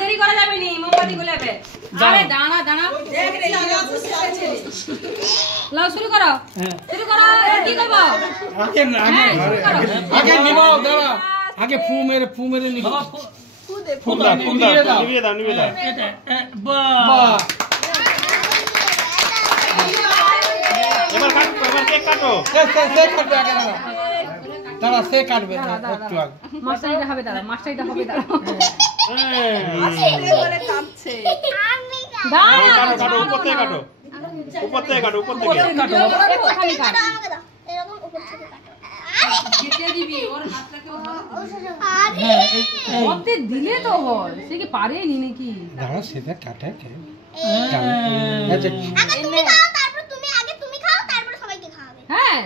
দেরি করা যাবে নি মোমবাতি গুলাবে আরে দাঁড়া দাঁড়া দেখ রে লাও শুরু করো শুরু করো কি করব আগে না আগে নিবাও দাঁড়া আগে ফু মেরে নিবি ফু দে নিভিয়ে দাও এটা বাহ এবার কেক কাটো সে কাটবে আগে দাঁড়া সে কাটবে একটু আগে মাস্টারটা হবে দাঁড়া মাস্টারটা হবে দাঁড়া করে কাটছে দাঁড়া কাটো উপর থেকে কাটো উপর থেকে কাটো একটুখানি কাট এরকম উপর থেকে কাটো কেটে দিবি ওর হাতটাকে আরে ওতে দিলে তো হয় সে কি পারেনি নাকি দাঁড়া সেটা কাটে কে আগে তুমি খাও তারপর তুমি খাও তারপর সবাইকে খাওয়াবে হ্যাঁ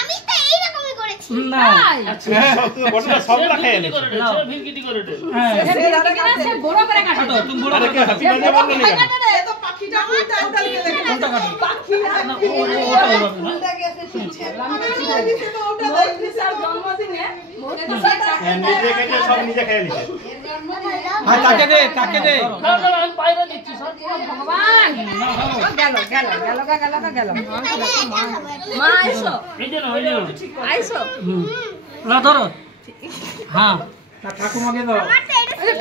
আমি তো এইরকমই করেছি না বড়টা সবটা খেয়ে নিচ্ছে চল ভিঙ্গিটি করে দে সে বড় করে কাটো তুমি বড় আরে কে হ্যাপি বার্থডে বললে না এ তো পাখিটা ফুলতে আনতে গেলে কোনটা কাটো পাখি না ওটা হবে না ফুলতে গেছে শুনছে আমি তো ওটা বিশাল জন্মদিনে নিজে কেটে সব নিজে খেয়ে নিচ্ছে হ্যাঁ তাকে দে না আমি পায়রা দিচ্ছি সব ভগবান গেল মা আইসো এই যে আইসো না ধরো হ্যাঁ ঠাকুমাকে দাও আমার তো এটা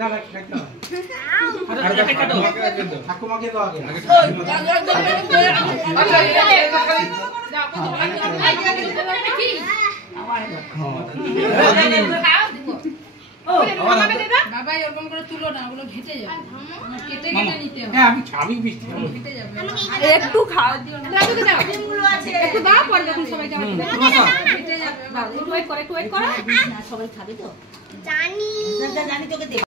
দাঁড়া দাও আরে এটা কাটো ঠাকুমাকে দাও আগে বাবা এরকম করে তুলো না ওগুলো ঘেটে যাবে কেটে নিতে হবে হ্যাঁ আমি বৃষ্টি একটু খাওয়া দিও না দাও একটু দাও পরে যখন সবাই যাবে ঘেটে যাবে একটু ওয়েট করো জানি জানি তোকে